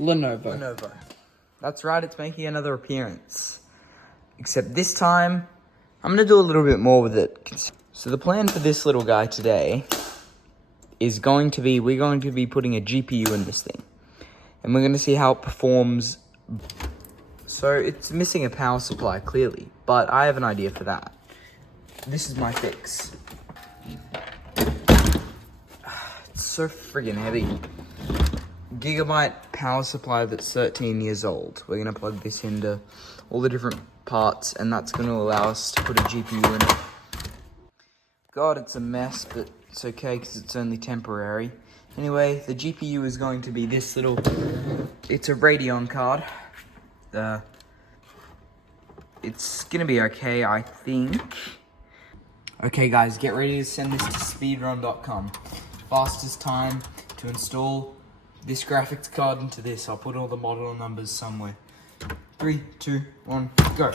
Lenovo. Lenovo. That's right, it's making another appearance. Except this time, I'm gonna do a little bit more with it. So the plan for this little guy today is going to be, we're going to be putting a GPU in this thing. And we're gonna see how it performs. So it's missing a power supply, clearly, but I have an idea for that. This is my fix. It's so friggin' heavy. Gigabyte power supply that's 13 years old. We're gonna plug this into all the different parts, and that's gonna allow us to put a GPU in it. God, it's a mess, but it's okay because it's only temporary. Anyway, the GPU is going to be this little, it's a Radeon card. It's gonna be okay, I think. Okay guys, get ready to send this to speedrun.com. Fastest time to install this graphics card into this. I'll put all the model numbers somewhere. 3, 2, 1, go.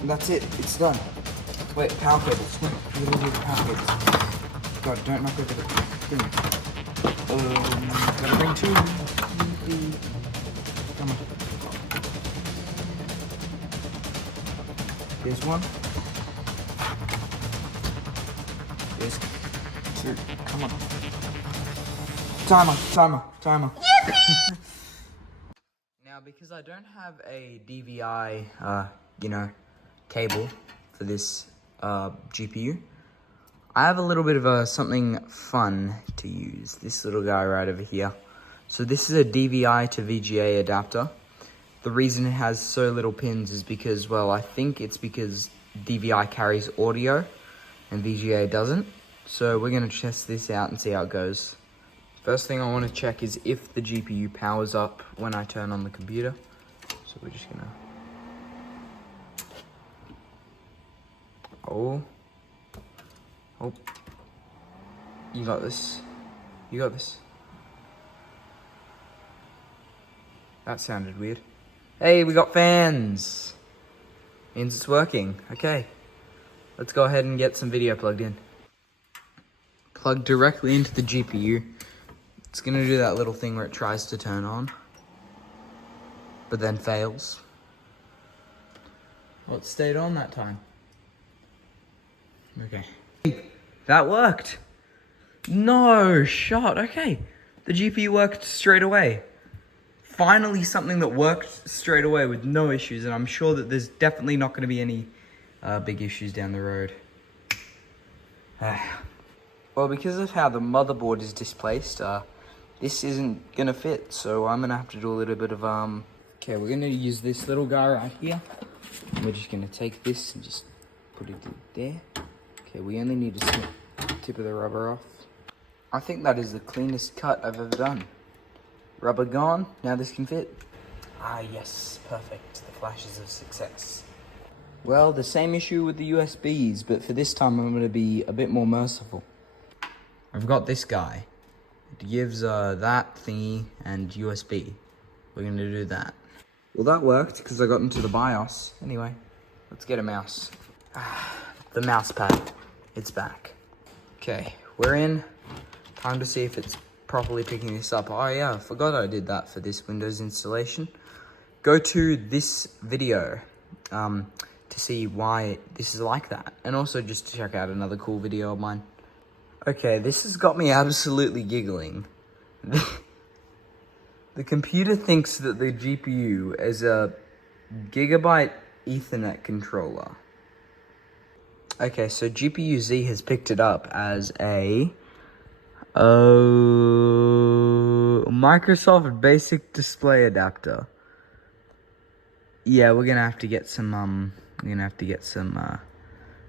And that's it, it's done. Wait, power cables. Wait, the power cables. God, don't knock over the thing. Gotta bring two. Come on. Here's one. Here's two. Come on. Timer. Now, because I don't have a DVI, cable for this GPU, I have a little bit of something fun to use. This little guy right over here. So this is a DVI to VGA adapter. The reason it has so little pins is because, well, I think it's because DVI carries audio and VGA doesn't. So we're gonna test this out and see how it goes. First thing I wanna check is if the GPU powers up when I turn on the computer. So we're just gonna... Oh. You got this. That sounded weird. Hey, we got fans. Means it's working. Okay. Let's go ahead and get some video plugged in. Plugged directly into the GPU. It's gonna do that little thing where it tries to turn on, but then fails. Well, it stayed on that time. Okay. That worked. No shot. Okay. The GPU worked straight away. Finally something that worked straight away with no issues, and I'm sure that there's definitely not going to be any big issues down the road. Well, because of how the motherboard is displaced, this isn't going to fit, so I'm going to have to do a little bit of... Okay, we're going to use this little guy right here. We're just going to take this and just put it there. Okay, we only need to snip the tip of the rubber off. I think that is the cleanest cut I've ever done. Rubber gone, now this can fit. Ah yes, perfect, the flashes of success. Well, the same issue with the USBs, but for this time I'm gonna be a bit more merciful. I've got this guy. It gives that thingy and USB. We're gonna do that. Well, that worked, because I got into the BIOS. Anyway, let's get a mouse. The mouse pad, it's back. Okay, we're in. Time to see if it's properly picking this up. Oh yeah, I forgot I did that for this Windows installation. Go to this video to see why this is like that, and also just to check out another cool video of mine. Okay, this has got me absolutely giggling. The computer thinks that the GPU is a gigabyte Ethernet controller. Okay, so GPU Z has picked it up as a Microsoft Basic Display Adapter. Yeah, we're gonna have to get some,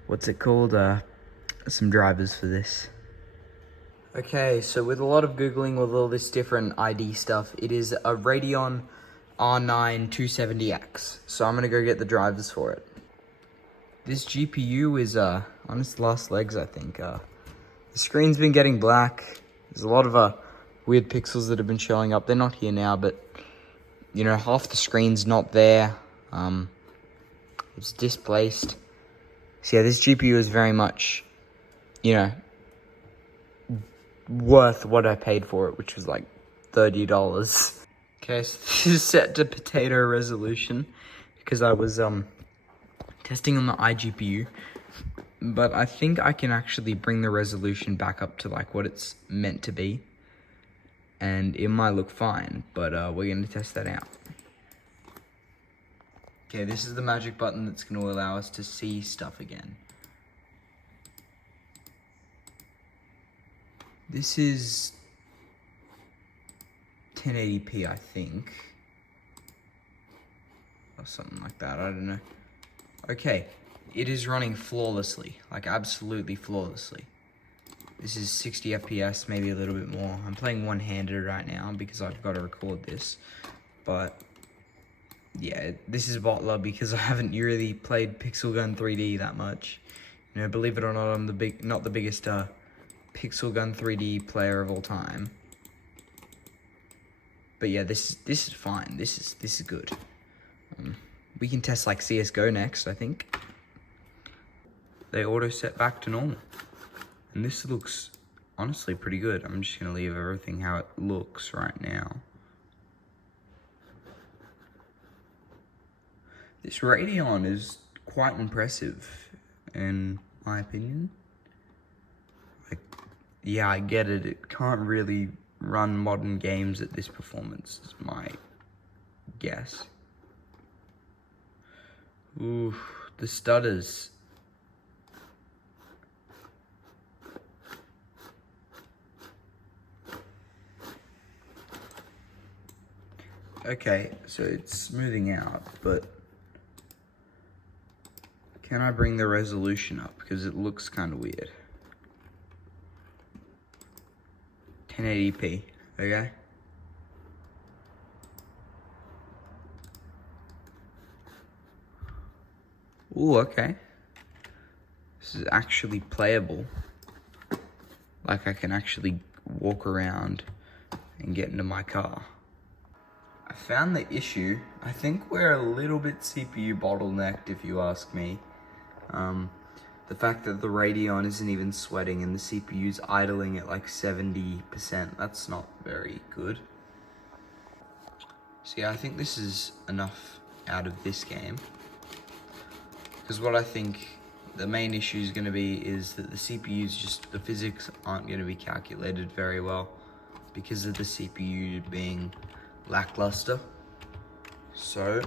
what's it called? Some drivers for this. Okay, so with a lot of Googling with all this different ID stuff, it is a Radeon R9 270X. So I'm gonna go get the drivers for it. This GPU is on its last legs, I think. The screen's been getting black. There's a lot of weird pixels that have been showing up. They're not here now, but you know, half the screen's not there. It's displaced. So yeah, this GPU is very much, you know, worth what I paid for it, which was like $30. Okay, so this is set to potato resolution because I was testing on the iGPU, but I think I can actually bring the resolution back up to like what it's meant to be, and it might look fine, but we're gonna test that out. Okay, this is the magic button that's gonna allow us to see stuff again. This is 1080p, I think. Or something like that, I don't know. Okay, it is running flawlessly, like absolutely flawlessly. This is 60 FPS, maybe a little bit more. I'm playing one-handed right now because I've got to record this. But yeah, this is bottler because I haven't really played Pixel Gun 3D that much. You know, believe it or not, I'm not the biggest Pixel Gun 3D player of all time. But yeah, this is fine. This is good. We can test like CS:GO next, I think. They auto set back to normal, and this looks honestly pretty good. I'm just gonna leave everything how it looks right now. This Radeon is quite impressive, in my opinion. Like, yeah, I get it. It can't really run modern games at this performance, is my guess. Ooh, the stutters. Okay, so it's smoothing out, but can I bring the resolution up? Because it looks kind of weird. 1080p, okay? Ooh, okay. This is actually playable. Like I can actually walk around and get into my car. I found the issue. I think we're a little bit CPU bottlenecked, if you ask me. The fact that the Radeon isn't even sweating and the CPU's idling at like 70%, that's not very good. So yeah, I think this is enough out of this game. Because what I think the main issue is going to be is that the CPU's just, the physics aren't going to be calculated very well because of the CPU being lackluster. So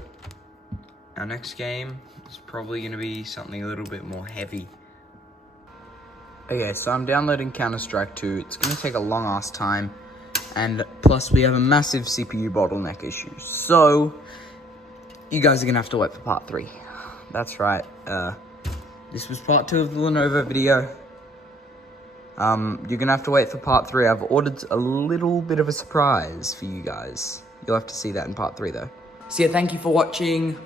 our next game is probably going to be something a little bit more heavy. Okay, so I'm downloading Counter-Strike 2. It's going to take a long ass time, and plus we have a massive CPU bottleneck issue. So you guys are going to have to wait for part 3. That's right. This was part 2 of the Lenovo video. You're gonna have to wait for part 3. I've ordered a little bit of a surprise for you guys. You'll have to see that in part 3 though. So yeah, thank you for watching.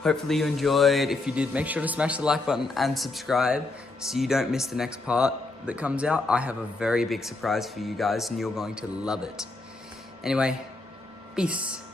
Hopefully you enjoyed. If you did, make sure to smash the like button and subscribe so you don't miss the next part that comes out. I have a very big surprise for you guys and you're going to love it. Anyway, peace.